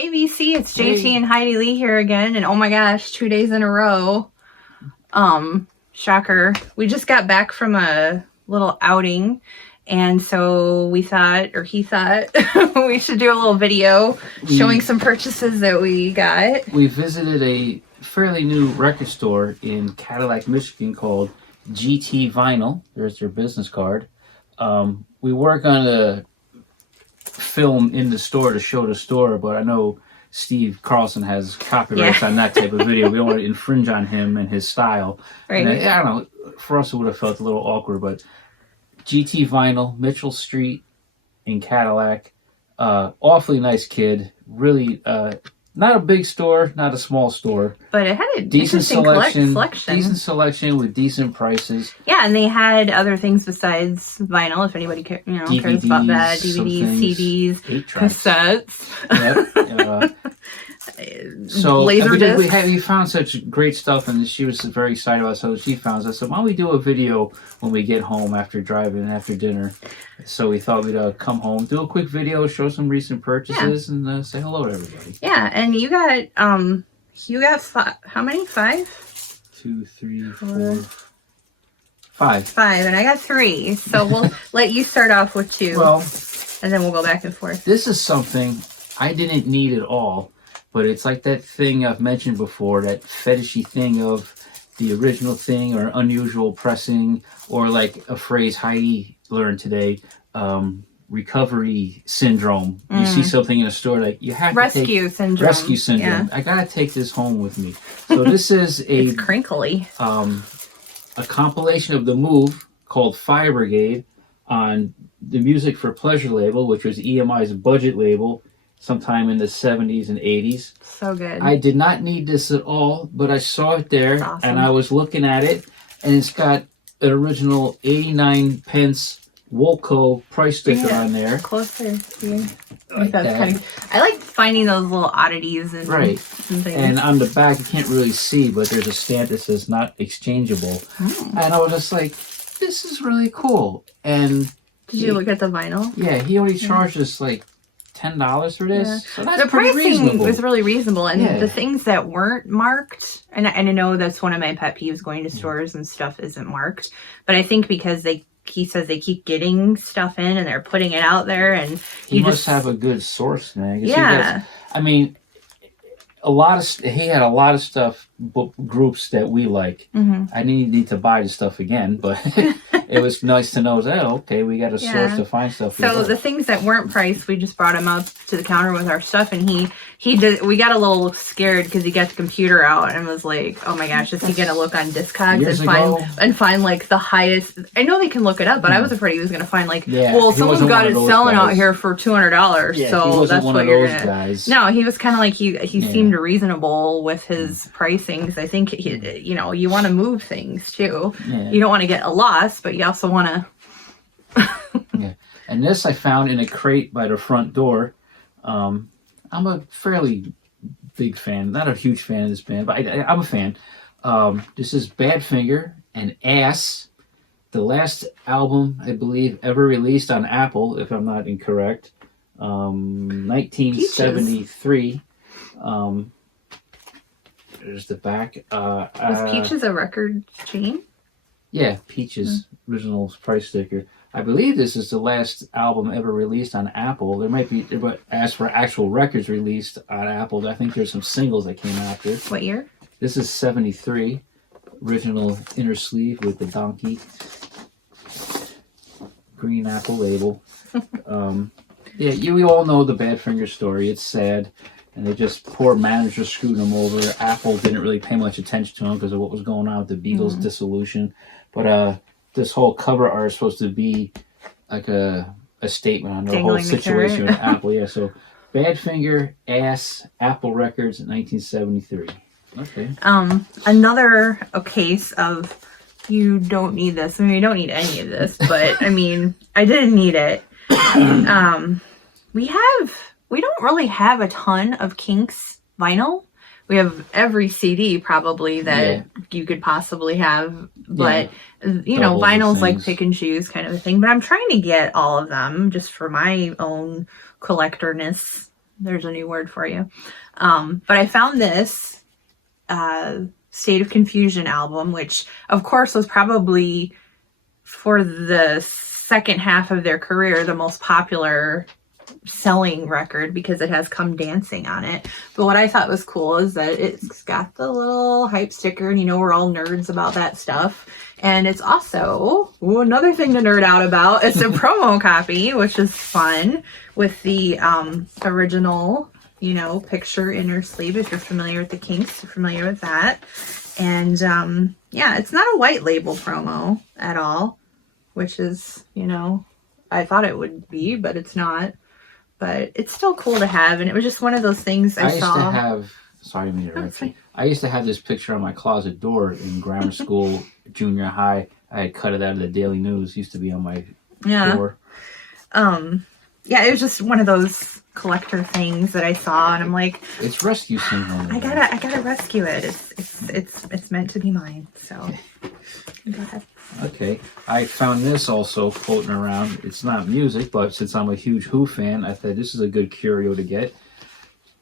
Hey VC, it's JT and Heidi Lee here again, and oh my gosh, 2 days in a row. Shocker. We just got back from a little outing, and so we thought, or he thought, we should do a little video showing some purchases that we got. We visited a fairly new record store in Cadillac, Michigan called GT Vinyl. There's their business card. We work on a film in the store to show the store, but I know Steve Carlson has copyrights on that type of video. We don't want to infringe on him and his style. Right. And I don't know, for us it would have felt a little awkward, but GT Vinyl, Mitchell Street in Cadillac, awfully nice kid, really not a big store, not a small store, but it had a decent selection. Decent selection with decent prices. Yeah, and they had other things besides vinyl. If anybody cares about that, DVDs, CDs, cassettes. Yep. So we found such great stuff, and she was very excited about it. So she found us. I said, "Why don't we do a video when we get home after driving after dinner?" So we thought we'd come home, do a quick video, show some recent purchases, and say hello to everybody. Yeah, and you got how many? 5? 2, 3, 4, 5. 5, and I got 3. So we'll let you start off with 2. Well, and then we'll go back and forth. This is something I didn't need at all, but it's like that thing I've mentioned before, that fetishy thing of the original thing or unusual pressing, or like a phrase Heidi learned today, recovery syndrome. You see something in a store, like you have rescue syndrome. Rescue syndrome. Yeah. I gotta take this home with me. So this is it's crinkly. A compilation of the Move called Fire Brigade on the Music for Pleasure label, which was EMI's budget label sometime in the 70s and 80s. So good. I did not need this at all, but I saw it there, awesome. And I was looking at it, and it's got an original 89 pence Woolco price sticker on there. Closer. Yeah. Like that. I like finding those little oddities and things. And on the back, you can't really see, but there's a stamp that says not exchangeable. And I was just like, this is really cool. And did you look at the vinyl? Yeah, he only charged us like $10 for this. Yeah. So that's the pricing was really reasonable, and the things that weren't marked, and I know that's one of my pet peeves, going to stores and stuff isn't marked, but I think because he says they keep getting stuff in and they're putting it out there, and he must have a good source, man. Yeah. I mean, he had a lot of stuff, book groups that we like. I didn't need to buy the stuff again, but it was nice to know that, okay, we got a source to find stuff. So the things that weren't priced, we just brought him up to the counter with our stuff, and he did. We got a little scared because he got the computer out and was like, "Oh my gosh, is he gonna look on Discogs and find like the highest?" I know they can look it up, but I was afraid he was gonna find like, well, someone's got it selling out here for $200, so that's what you're gonna. No, he was kind of like he seemed reasonable with his pricing, because I think you want to move things too. You don't want to get a loss, but you also want to. And this I found in a crate by the front door. I'm a fairly big fan, not a huge fan of this band, but I'm a fan. This is Badfinger and Ass, the last album I believe ever released on Apple, if I'm not incorrect. 1973. There's the back. Was Peaches a record chain? Yeah, Peaches, original price sticker. I believe this is the last album ever released on Apple. There might be, but as for actual records released on Apple, I think there's some singles that came after. What year? This is 73. Original inner sleeve with the donkey. Green Apple label. You all know the Badfinger story. It's sad. And they just, poor manager screwed them over. Apple didn't really pay much attention to them because of what was going on with the Beatles dissolution. But this whole cover art is supposed to be like a statement on the whole situation with Apple. Yeah, so Badfinger, Ass, Apple Records, 1973. Okay. Another case of you don't need this. I mean, you don't need any of this, but I mean, I didn't need it. We don't really have a ton of Kinks vinyl. We have every CD probably that you could possibly have, but vinyl's like pick and choose kind of a thing. But I'm trying to get all of them just for my own collectorness There's a new word for you. But I found this State of Confusion album, which of course was probably for the second half of their career the most popular selling record because it has Come Dancing on it. But what I thought was cool is that it's got the little hype sticker, and you know we're all nerds about that stuff. And it's also another thing to nerd out about. It's a promo copy, which is fun, with the original, you know, picture inner sleeve. If you're familiar with the Kinks, you're familiar with that. And yeah, it's not a white label promo at all, which is, you know, I thought it would be, but it's not. But it's still cool to have, and it was just one of those things I saw. Used to have, sorry to interrupt you. I used to have this picture on my closet door in grammar school, junior high. I had cut it out of the Daily News. It used to be on my door. Yeah, it was just one of those collector things that I saw, and I'm like, it's rescue syndrome. I gotta rescue it. It's meant to be mine. So go ahead. Okay, I found this also floating around. It's not music, but since I'm a huge Who fan, I thought this is a good curio to get.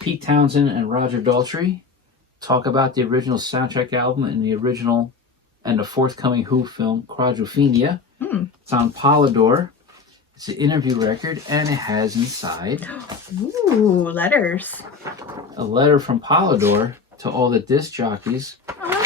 Pete Townsend and Roger Daltrey talk about the original soundtrack album and the original and the forthcoming Who film, Quadrophenia. It's on Polydor. It's an interview record, and it has inside... Ooh, letters. A letter from Polydor to all the disc jockeys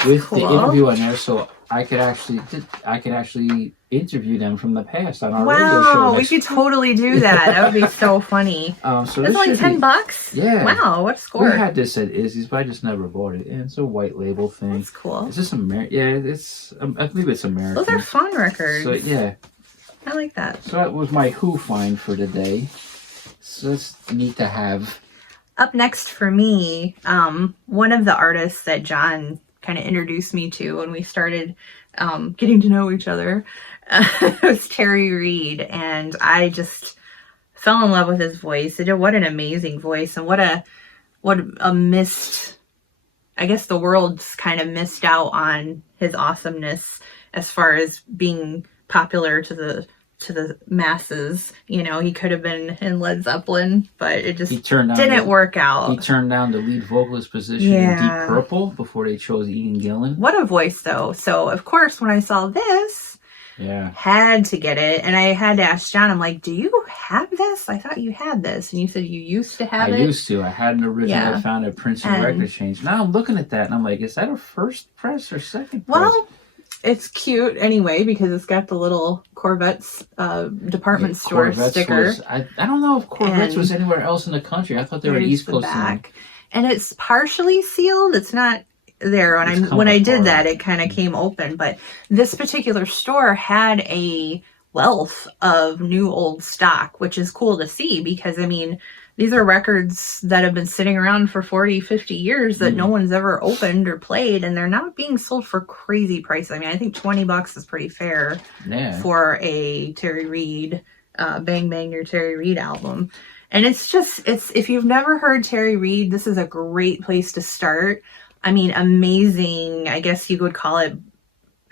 with cool. The interview on there, so I could actually interview them from the past on our radio show. Wow, we could totally do that. That would be so funny. So it's like $10. Yeah. Wow, what a score! We had this at Izzy's, but I just never bought it. And it's a white label thing. That's cool. Is this American? Yeah, it's. I believe it's American. Those are fun records. So yeah, I like that. So that was my Who find for today. So it's neat to have. Up next for me, one of the artists that John kind of introduced me to when we started getting to know each other was Terry Reid, and I just fell in love with his voice. What an amazing voice, and what a missed, I guess the world's kind of missed out on his awesomeness as far as being popular to the masses. You know, he could have been in Led Zeppelin, but it just didn't work out. He turned down the lead vocalist position in Deep Purple before they chose Ian Gillan. What a voice, though. So, of course, when I saw this, had to get it. And I had to ask John, I'm like, do you have this? I thought you had this. And you said you used to have it. I used to. I had an original I found at Princeton Record Exchange. Now I'm looking at that, and I'm like, is that a first press or second press? Well, it's cute anyway because it's got the little Corvette's department store sticker. I don't know if Corvette's was anywhere else in the country. I thought they were East Coast. And it's partially sealed. It's not there. When I did that, it kind of came open. But this particular store had a wealth of new old stock, which is cool to see because, I mean, these are records that have been sitting around for 40, 50 years that no one's ever opened or played, and they're not being sold for crazy prices. I mean, I think $20 is pretty fair for a Terry Reid, Bang Bang Your Terry Reid album. And it's if you've never heard Terry Reid, this is a great place to start. I mean, amazing, I guess you would call it,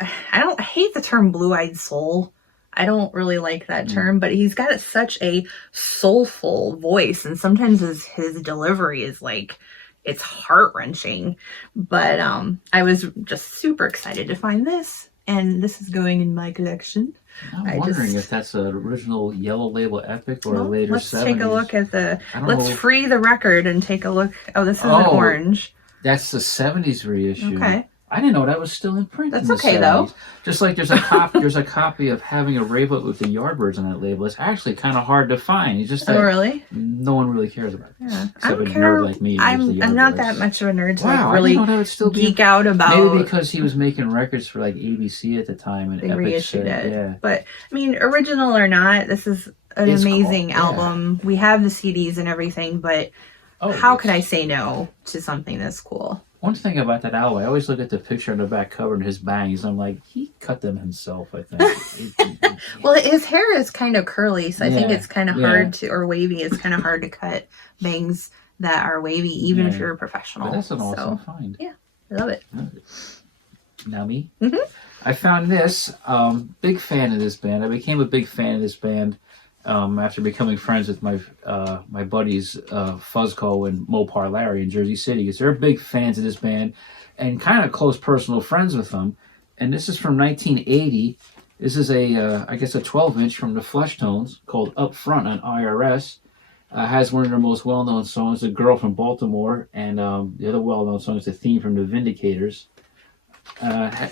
I hate the term blue-eyed soul. I don't really like that term, but he's got such a soulful voice, and sometimes his delivery is like, it's heart-wrenching. But I was just super excited to find this, and this is going in my collection. I'm wondering if that's an original Yellow Label Epic or a later 70s. Let's take a look at let's free the record and take a look. Oh, this is an orange. That's the 70s reissue. Okay. I didn't know that was still in print. That's okay, though. Just like there's a copy of Having a Rainbow with the Yardbirds on that label. It's actually kind of hard to find. It's just really? No one really cares about it. Yeah. Except a nerd like me. I'm not that much of a nerd to really geek out about. Maybe because he was making records for like ABC at the time and they reissued it. Yeah. But I mean, original or not, this is an amazing album. We have the CDs and everything, but how could I say no to something this cool? One thing about that album, I always look at the picture on the back cover and his bangs. I'm like, he cut them himself, I think. Well, his hair is kind of curly, so I think it's kind of hard to, or wavy. It's kind of hard to cut bangs that are wavy, even if you're a professional. But that's an awesome find. Yeah, I love it. Now me? Mm-hmm. I found this. Big fan of this band. I became a big fan of this band after becoming friends with my buddies Fuzzco and Mopar Larry in Jersey City, because they're big fans of this band and kind of close personal friends with them. And this is from 1980. This is I guess a 12-inch from the Fleshtones called Up Front on IRS. Has one of their most well-known songs, The Girl from Baltimore, and the other well-known song is the theme from The Vindicators.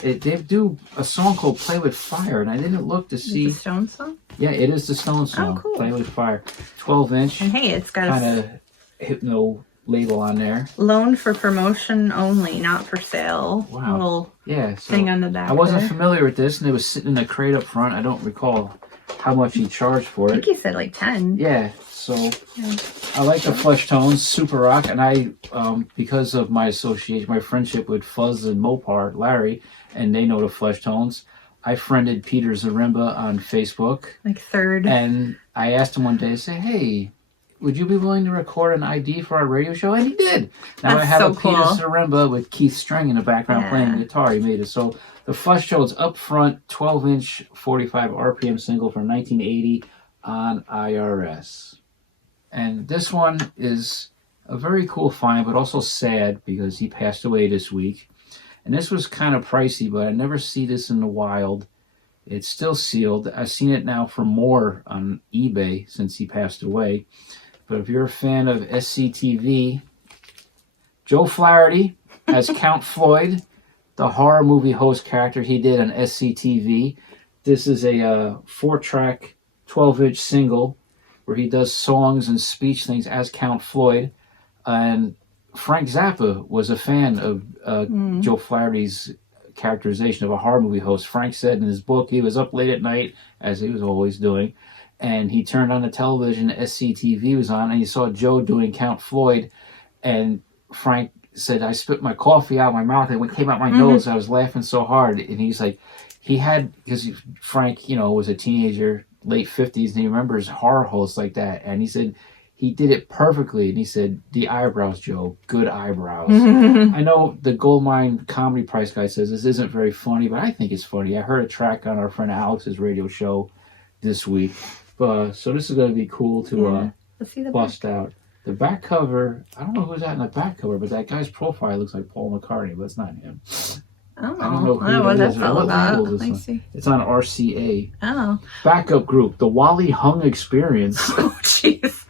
They do a song called Play With Fire, and I didn't look to see... The Stones song? Yeah, it is the Stones song, cool. Play With Fire. 12-inch. And hey, it's got kind of hypno label on there. Loan for promotion only, not for sale. Wow. Little so thing on the back. I wasn't familiar with this, and it was sitting in a crate up front. I don't recall how much he charged for it. I think he said like 10. Yeah, so I like the Fleshtones, super rock, and I, because of my association, my friendship with Fuzz and Mopar, Larry, and they know the Fleshtones, I friended Peter Zaremba on Facebook. Like third. And I asked him one day, I said, hey, would you be willing to record an ID for our radio show? And he did. Now I have so a cool. Peter Zaremba with Keith Strang in the background playing guitar. He made it. So the Fleshtones Up Front, 12-inch, 45 RPM single from 1980 on IRS. And this one is a very cool find, but also sad because he passed away this week. And this was kind of pricey, but I never see this in the wild. It's still sealed. I've seen it now for more on eBay since he passed away. But if you're a fan of SCTV, Joe Flaherty as Count Floyd, the horror movie host character he did on SCTV. This is a 4-track, 12-inch single where he does songs and speech things as Count Floyd. And Frank Zappa was a fan of Joe Flaherty's characterization of a horror movie host. Frank said in his book he was up late at night, as he was always doing, and he turned on the television, SCTV was on, and he saw Joe doing Count Floyd, and Frank said, I spit my coffee out of my mouth, and it came out my nose. I was laughing so hard. And he's like, because Frank, was a teenager, late 50s, and he remembers horror hosts like that, and he said he did it perfectly. And he said, the eyebrows, Joe, good eyebrows. I know the Goldmine comedy price guy says this isn't very funny, but I think it's funny. I heard a track on our friend Alex's radio show this week. So this is going to be cool to bust out. The back cover, I don't know who's that in the back cover, but that guy's profile looks like Paul McCartney, but it's not him. I don't know what that's all about. Let see. It's on RCA. Oh. Backup group, the Wally Hung Experience. Oh, jeez.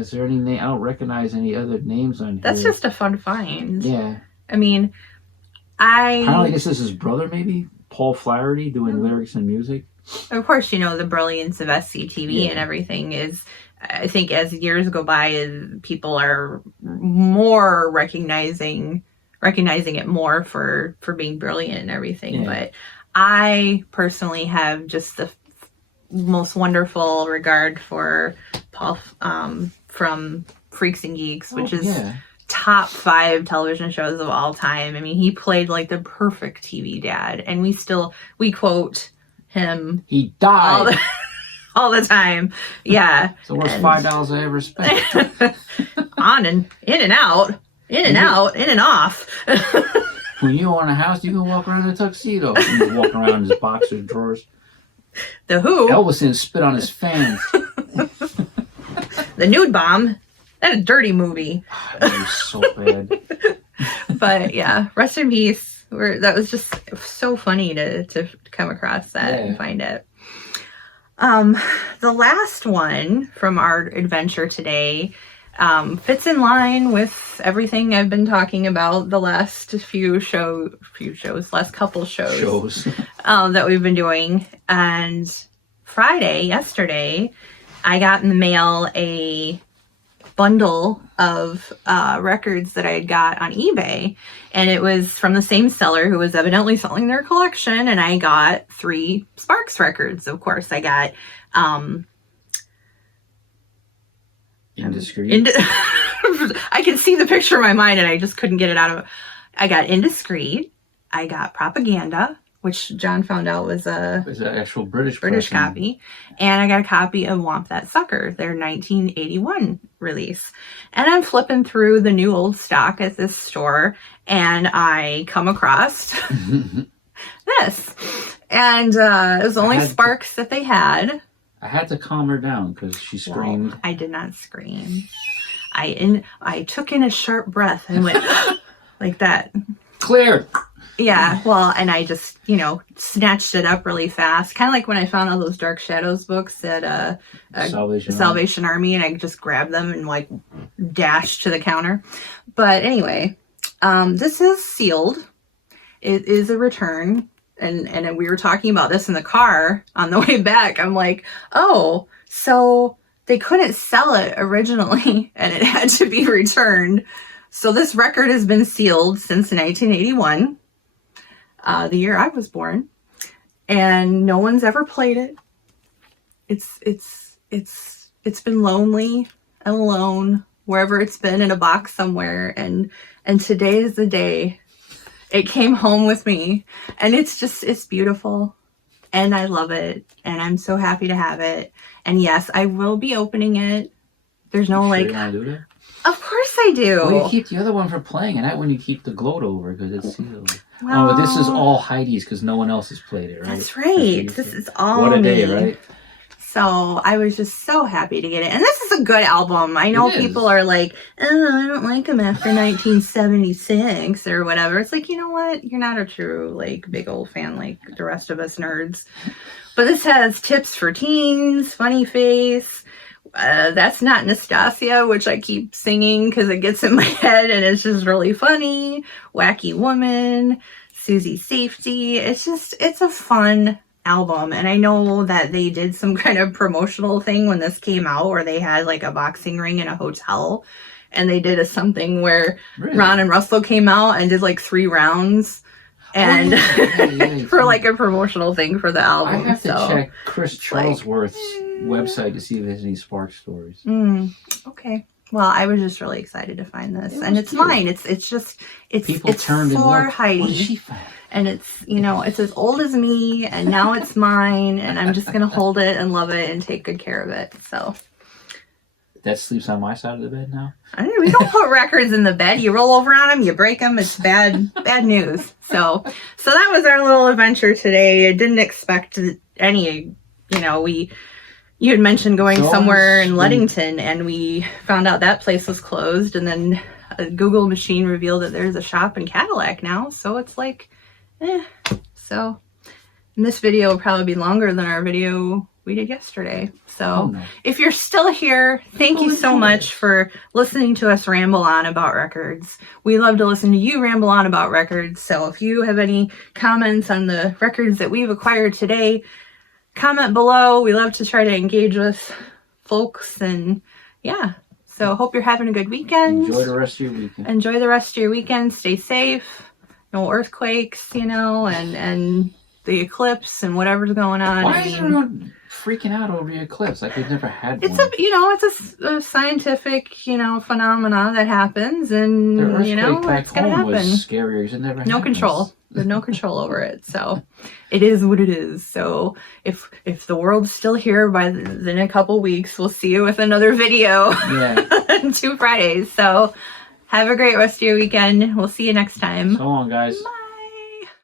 Is there any name? I don't recognize any other names on here. That's just a fun find. Yeah. I mean, I guess this is his brother, maybe? Paul Flaherty doing lyrics and music. Of course, the brilliance of SCTV and everything is, I think as years go by, people are more recognizing it more for being brilliant and everything. But I personally have just the most wonderful regard for Paul from Freaks and Geeks, which is top 5 television shows of all time. I mean, he played like the perfect TV dad, and we quote him. He died all the time. Yeah. It's the worst $5 I ever spent. On and in and out, in and out, in and off. When you own a house, you can walk around in a tuxedo. You can walk around in his boxer drawers. The Who. Elvis didn't spit on his fans. The Nude Bomb. That's a dirty movie. That was so bad. But yeah, rest in peace. That was just so funny to come across that and find it. The last one from our adventure today fits in line with everything I've been talking about the last last couple shows that we've been doing. And yesterday, I got in the mail a bundle of records that I had got on eBay, and it was from the same seller who was evidently selling their collection, and I got 3 Sparks records. Of course, I got Indiscreet. I can see the picture in my mind, and I just couldn't get it out of. I got Indiscreet. I got Propaganda, which John found out was an actual British copy, and I got a copy of Womp That Sucker, their 1981 release. And I'm flipping through the new old stock at this store, and I come across this, and it was only Sparks that they had. I had to calm her down because she screamed. Well, I did not scream. I took in a sharp breath and went like that. Clear. Yeah, well, and I just, snatched it up really fast. Kind of like when I found all those Dark Shadows books at Salvation Army, and I just grabbed them and like dashed to the counter. But anyway, this is sealed. It is a return. And we were talking about this in the car on the way back. I'm like, oh, so they couldn't sell it originally and it had to be returned. So this record has been sealed since 1981, the year I was born, and no one's ever played it. It's been lonely and alone wherever it's been, in a box somewhere. And today is the day it came home with me, and it's beautiful, and I love it, and I'm so happy to have it. And yes, I will be opening it. There's no you like. Sure you do that? Of course I do. Well, you keep the other one for playing, and that one you keep the gloat over because it's sealed. Well, oh, but this is all Heidi's because no one else has played it, right? That's right. This is all What a day, me. right? So I was just so happy to get it. And this is a good album. I know people are like, oh, I don't like them after 1976 or whatever. It's like, you know what? You're not a true, like, big old fan like the rest of us nerds. But this has Tips for Teens, Funny Face. That's Not Nastasia, which I keep singing because it gets in my head and it's just really funny. Wacky Woman, Susie Safety. It's a fun album, and I know that they did some kind of promotional thing when this came out where they had like a boxing ring in a hotel, and they did something where Ron and Russell came out and did like 3 rounds and for like a promotional thing for the album. I have to check Chris Charlesworth's website to see if there's any Spark stories. Okay. Well, I was just really excited to find this, and it's mine. It's for Heidi. What did she find? And it's, it's as old as me, and now it's mine, and I'm just going to hold it and love it and take good care of it. So that sleeps on my side of the bed now? I mean, we don't put records in the bed. You roll over on them, you break them. It's bad news. So that was our little adventure today. I didn't expect any, you had mentioned going somewhere in Ludington, and we found out that place was closed, and then a Google machine revealed that there's a shop in Cadillac now. So it's like, So, and this video will probably be longer than our video we did yesterday. So, if you're still here, thank you so much for listening to us ramble on about records. We love to listen to you ramble on about records. So, if you have any comments on the records that we've acquired today, comment below. We love to try to engage with folks, and yeah. So, hope you're having a good weekend. Enjoy the rest of your weekend. Enjoy the rest of your weekend. Stay safe. No earthquakes, and the eclipse and whatever's going on. Why is everyone freaking out over the eclipse? Like we've never had one. It's a scientific, phenomena that happens, and it's gonna happen. Was scarier because it never no control. There's no control over it. So it is what it is. So if the world's still here by the next couple weeks, we'll see you with another video. Yeah. 2 Fridays. So have a great rest of your weekend. We'll see you next time. So long, guys. Bye.